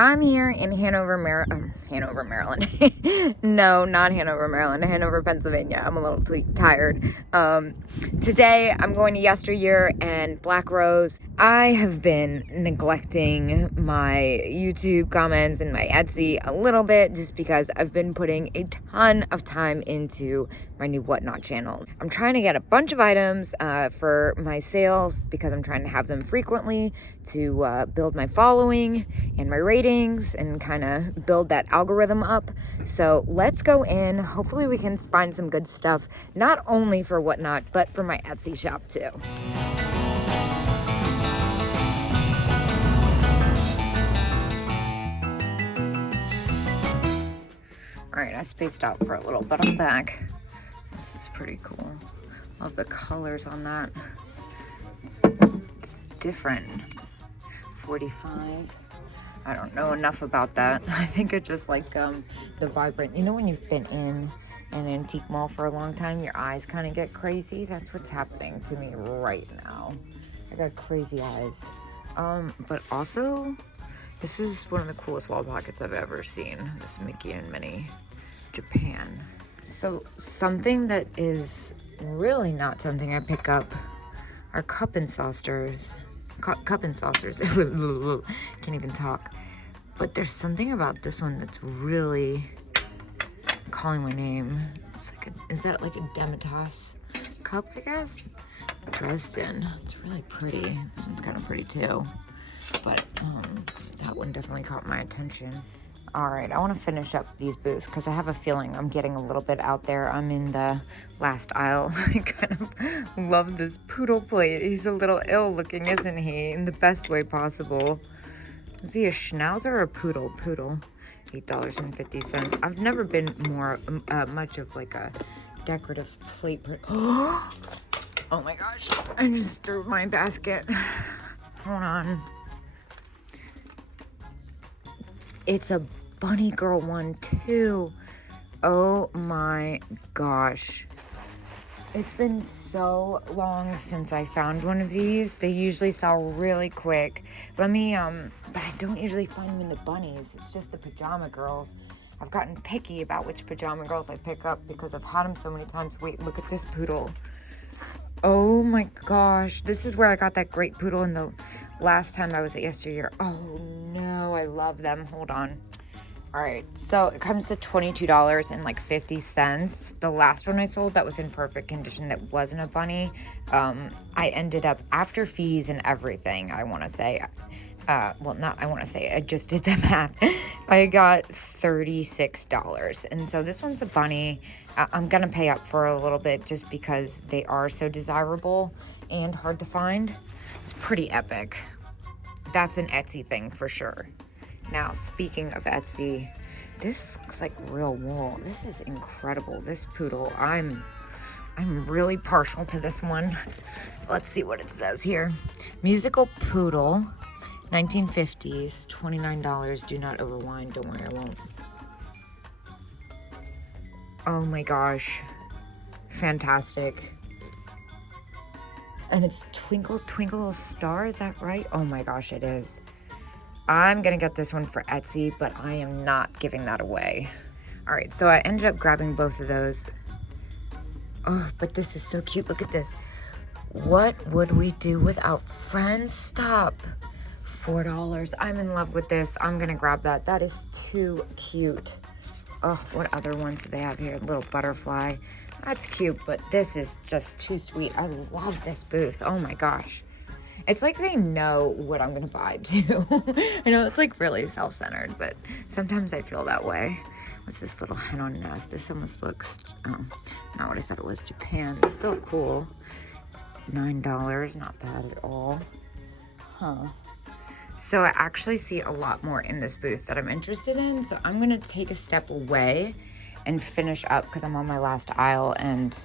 I'm here in Hanover, Maryland. No, not Hanover, Maryland. Hanover, Pennsylvania. I'm a little too tired. Today, I'm going to Yesteryear and Black Rose. I have been neglecting my YouTube comments and my Etsy a little bit just because I've been putting a ton of time into my new Whatnot channel. I'm trying to get a bunch of items for my sales because I'm trying to have them frequently to build my following and my ratings and kind of build that algorithm up. So let's go in. Hopefully we can find some good stuff, not only for Whatnot, but for my Etsy shop too. All right, I spaced out for a little, but I'm back. This is pretty cool. Love the colors on that. It's different. 45. I don't know enough about that. I think it's just like the vibrant, you know, when you've been in an antique mall for a long time, your eyes kind of get crazy. That's what's happening to me right now. I got crazy eyes. But also, this is one of the coolest wall pockets I've ever seen. This Mickey and Minnie Japan. So something that is really not something I pick up are cup and saucers. Cup and saucers. Can't even talk. But there's something about this one that's really calling my name. It's like is that like a Demitasse cup, I guess? Dresden. It's really pretty. This one's kind of pretty too. But that one definitely caught my attention. All right, I want to finish up these booths because I have a feeling I'm getting a little bit out there. I'm in the last aisle. I kind of love this poodle plate. He's a little ill looking, isn't he? In the best way possible. Is he a schnauzer or a poodle? Poodle. $8.50. I've never been more much of like a decorative plate. Oh my gosh! I just threw my basket. Hold on. It's a bunny girl one too. Oh my gosh. It's been so long since I found one of these. They usually sell really quick. But I don't usually find them in the bunnies. It's just the pajama girls. I've gotten picky about which pajama girls I pick up because I've had them so many times. Wait, look at this poodle. Oh my gosh. This is where I got that great poodle in the last time I was at Yesteryear. Oh no, I love them. Hold on. All right, so it comes to $22.50. The last one I sold that was in perfect condition that wasn't a bunny, I ended up, after fees and everything, I want to say, I just did the math. I got $36. And so this one's a bunny. I'm going to pay up for a little bit just because they are so desirable and hard to find. It's pretty epic. That's an Etsy thing for sure. Now, speaking of Etsy, this looks like real wool. This is incredible. This poodle, I'm really partial to this one. Let's see what it says here. Musical poodle, 1950s, $29. Do not overwind. Don't worry, I won't. Oh my gosh. Fantastic. And it's Twinkle Twinkle Little Star, is that right? Oh my gosh, it is. I'm gonna get this one for Etsy, but I am not giving that away. All right, so I ended up grabbing both of those. Oh, but this is so cute. Look at this. What would we do without Friends? Stop. $4. I'm in love with this. I'm gonna grab that. That is too cute. Oh, what other ones do they have here? Little butterfly. That's cute, but this is just too sweet. I love this booth. Oh my gosh. It's like they know what I'm gonna buy too. I know it's like really self-centered, but sometimes I feel that way. What's this little hen on nest? This almost looks, not what I thought it was. Japan. It's still cool. $9, not bad at all. Huh. So I actually see a lot more in this booth that I'm interested in. So I'm gonna take a step away and finish up because I'm on my last aisle and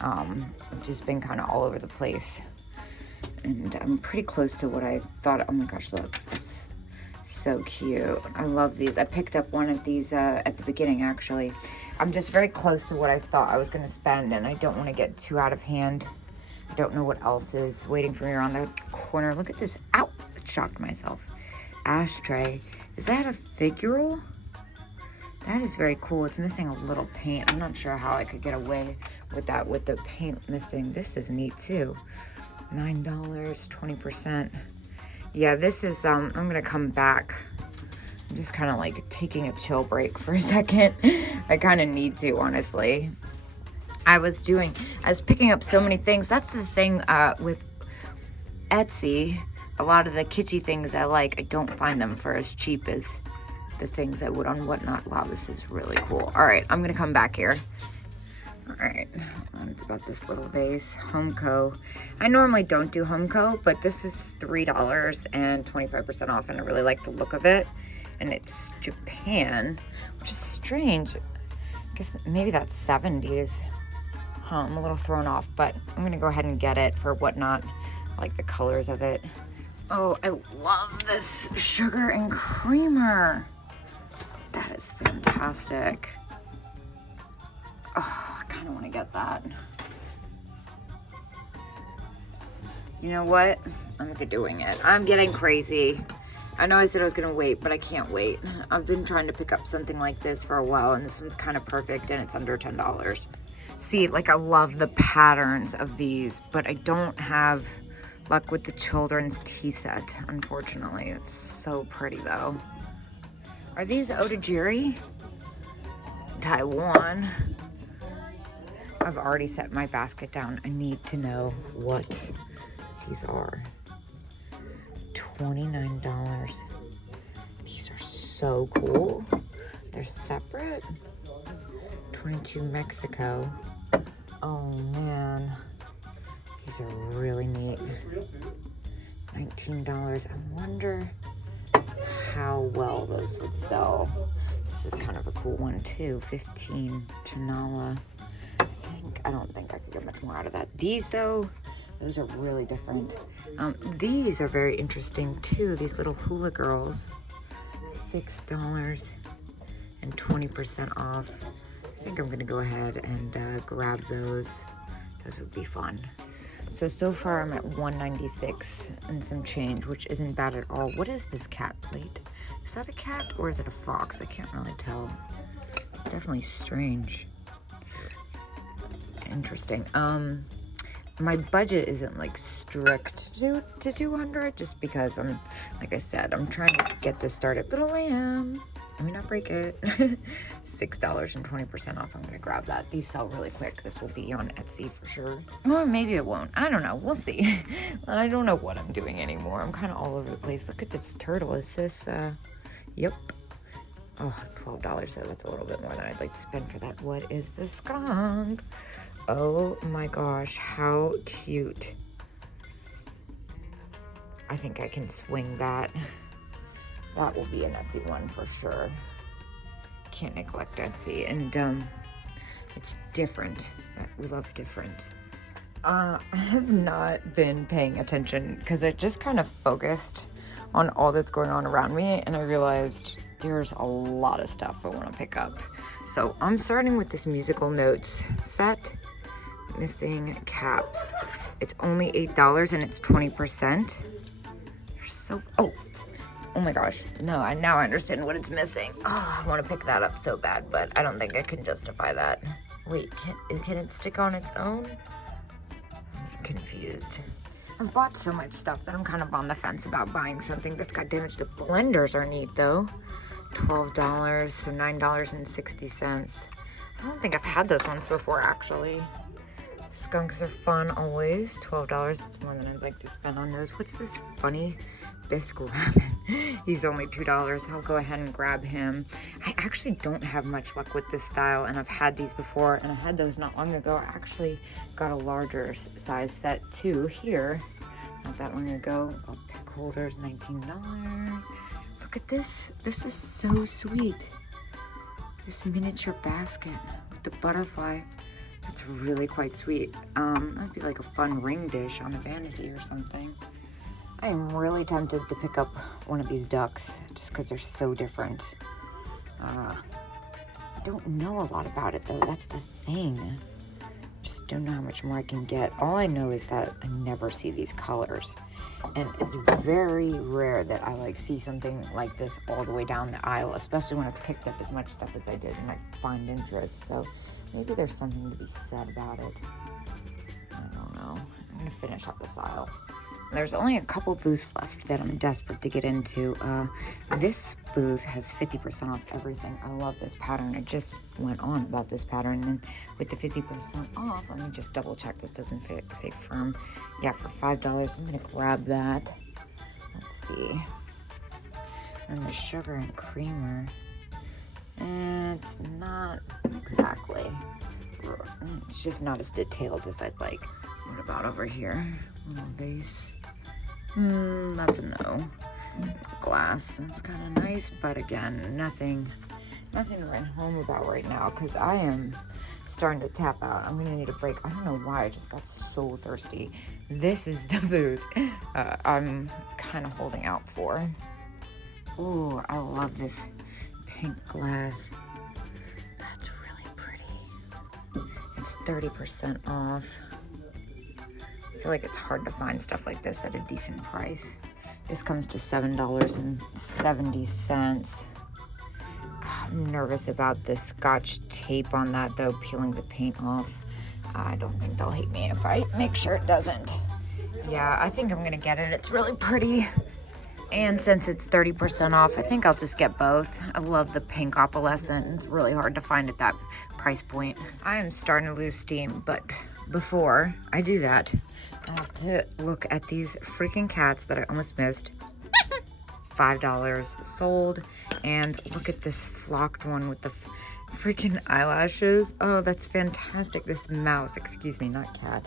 I've just been kind of all over the place. And I'm pretty close to what I thought. Oh my gosh, look. It's so cute. I love these. I picked up one of these at the beginning, actually. I'm just very close to what I thought I was going to spend, and I don't want to get too out of hand. I don't know what else is waiting for me around the corner. Look at this. Ow! It shocked myself. Ashtray. Is that a figural? That is very cool. It's missing a little paint. I'm not sure how I could get away with that with the paint missing. This is neat too. $9, 20%. Yeah, this is, I'm gonna come back. I'm just kind of like taking a chill break for a second. I kind of need to, honestly. I was picking up so many things. That's the thing with Etsy. A lot of the kitschy things I like, I don't find them for as cheap as the things I would on Whatnot. Wow, this is really cool. All right, I'm gonna come back here. All right, it's about this little vase, Homeco. I normally don't do Homeco, but this is $3 and 25% off, and I really like the look of it. And it's Japan, which is strange. I guess maybe that's 70s. Huh, I'm a little thrown off, but I'm gonna go ahead and get it for Whatnot. I like the colors of it. Oh, I love this sugar and creamer. That is fantastic. Oh, I kind of want to get that. You know what? I'm doing it. I'm getting crazy. I know I said I was going to wait, but I can't wait. I've been trying to pick up something like this for a while, and this one's kind of perfect, and it's under $10. See, like, I love the patterns of these, but I don't have luck with the children's tea set, unfortunately. It's so pretty, though. Are these Otajiri? Taiwan. I've already set my basket down. I need to know what these are. $29. These are so cool. They're separate. 22 Mexico. Oh, man. These are really neat. $19. I wonder how well those would sell. This is kind of a cool one too. 15 Janala. I don't think I could get much more out of that. These though, those are really different. These are very interesting too. These little hula girls. $6 and 20% off. I think I'm gonna go ahead and grab those. Those would be fun. So far I'm at $196 and some change, which isn't bad at all. What is this cat plate? Is that a cat or is it a fox? I can't really tell. It's definitely strange. Interesting. My budget isn't like strict to 200 just because I'm, like I said, I'm trying to get this started. Little lamb. Let me not break it. $6 and 20% off. I'm gonna grab that. These sell really quick. This will be on Etsy for sure. Or maybe it won't. I don't know. We'll see. I don't know what I'm doing anymore. I'm kind of all over the place. Look at this turtle. Is this, yep. Oh, $12 though. That's a little bit more than I'd like to spend for that. What is the skunk? Oh my gosh, how cute. I think I can swing that. That will be an Etsy one for sure. Can't neglect Etsy. And it's different. We love different. I have not been paying attention because I just kind of focused on all that's going on around me, and I realized there's a lot of stuff I want to pick up. So I'm starting with this musical notes set. Missing caps. It's only $8 and it's 20%. They're so, oh my gosh. No, now I understand what it's missing. Oh, I want to pick that up so bad, but I don't think I can justify that. Wait, can it stick on its own? I'm confused. I've bought so much stuff that I'm kind of on the fence about buying something that's got damaged. The blenders are neat though. $12, so $9.60. I don't think I've had those ones before actually. Skunks are fun always. $12. It's more than I'd like to spend on those. What's this funny bisque rabbit? He's only $2. I'll go ahead and grab him. I actually don't have much luck with this style, and I've had these before, and I had those not long ago. I actually got a larger size set too here, not that long ago. Oh, pick holders, $19. Look at this. This is so sweet. This miniature basket with the butterfly. That's really quite sweet. That'd be like a fun ring dish on a vanity or something. I am really tempted to pick up one of these ducks just because they're so different. I don't know a lot about it though. That's the thing. Just don't know how much more I can get. All I know is that I never see these colors. And it's very rare that I like see something like this all the way down the aisle, especially when I've picked up as much stuff as I did and I find interest. So maybe there's something to be said about it. I don't know. I'm gonna finish up this aisle. There's only a couple booths left that I'm desperate to get into. This booth has 50% off everything. I love this pattern. It just went on about this pattern, and with the 50% off, let me just double check this doesn't say firm. Yeah, for $5, I'm gonna grab that. Let's see. And the sugar and creamer, it's not exactly, it's just not as detailed as I'd like. What about over here? Little vase. That's a no. Glass. That's kind of nice, but again, nothing to write home about right now because I am starting to tap out. I'm gonna need a break. I don't know why I just got so thirsty. This is the booth I'm kind of holding out for. Ooh, I love this pink glass. That's really pretty. It's 30% off. I feel like it's hard to find stuff like this at a decent price. This comes to $7.70. I'm nervous about the Scotch tape on that though, peeling the paint off. I don't think they'll hate me if I make sure it doesn't. Yeah, I think I'm gonna get it. It's really pretty. And since it's 30% off, I think I'll just get both. I love the pink opalescent. It's really hard to find at that price point. I am starting to lose steam, but before I do that, I have to look at these freaking cats that I almost missed. $5 sold. And look at this flocked one with the freaking eyelashes. Oh, that's fantastic. This mouse, excuse me, not cat.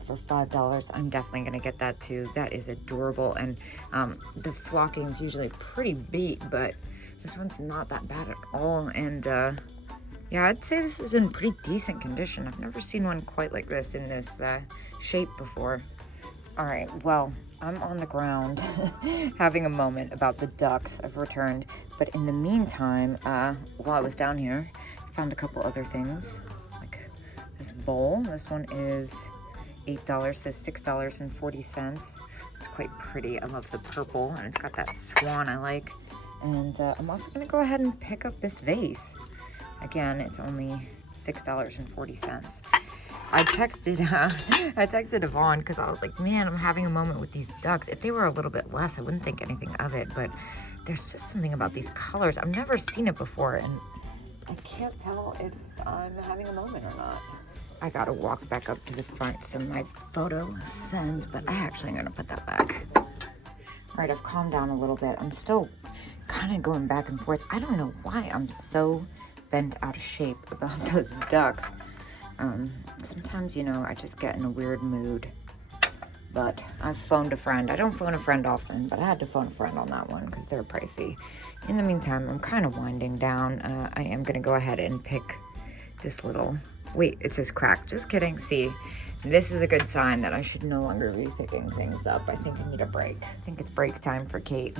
For $5, I'm definitely gonna get that too. That is adorable, and the flocking's usually pretty beat, but this one's not that bad at all. And yeah, I'd say this is in pretty decent condition. I've never seen one quite like this in this shape before. All right, well, I'm on the ground having a moment about the ducks. I've returned, but in the meantime, while I was down here, I found a couple other things, like this bowl. This one is $8, so $6.40. It's quite pretty. I love the purple, and it's got that swan I like. And I'm also gonna go ahead and pick up this vase. Again, it's only $6.40. I texted Yvonne because I was like, man, I'm having a moment with these ducks. If they were a little bit less, I wouldn't think anything of it, but there's just something about these colors. I've never seen it before, and I can't tell if I'm having a moment or not. I gotta walk back up to the front so my photo sends, but I actually am gonna put that back. All right, I've calmed down a little bit. I'm still kind of going back and forth. I don't know why I'm so bent out of shape about those ducks. Sometimes, you know, I just get in a weird mood. But I've phoned a friend. I don't phone a friend often, but I had to phone a friend on that one because they're pricey. In the meantime, I'm kind of winding down. I am gonna go ahead and pick this little... Wait, it says crack. Just kidding. See, this is a good sign that I should no longer be picking things up. I think I need a break. I think it's break time for Kate.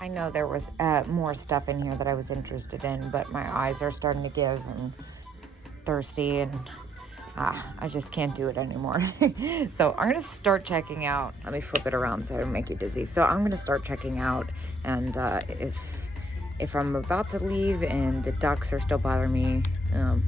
I know there was more stuff in here that I was interested in, but my eyes are starting to give and thirsty, and I just can't do it anymore. So I'm gonna start checking out. Let me flip it around so I don't make you dizzy. So I'm gonna start checking out, and if I'm about to leave and the ducks are still bothering me,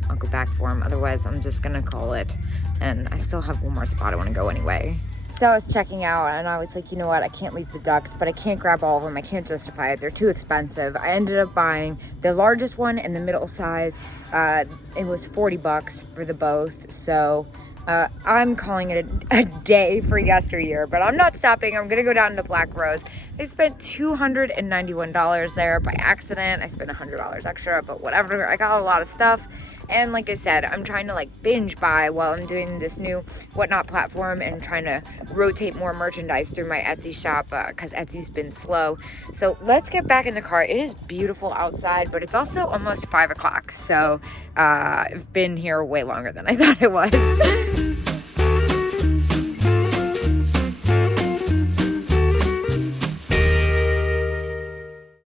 I'll go back for them. Otherwise, I'm just gonna call it. And I still have one more spot I wanna go anyway. So I was checking out, and I was like, you know what? I can't leave the ducks, but I can't grab all of them. I can't justify it. They're too expensive. I ended up buying the largest one and the middle size. It was $40 for the both. So I'm calling it a day for yesteryear, but I'm not stopping. I'm gonna go down to Black Rose. I spent $291 there by accident. I spent $100 extra, but whatever. I got a lot of stuff. And like I said, I'm trying to like binge buy while I'm doing this new Whatnot platform and trying to rotate more merchandise through my Etsy shop because Etsy's been slow. So let's get back in the car. It is beautiful outside, but it's also almost 5 o'clock. So I've been here way longer than I thought it was.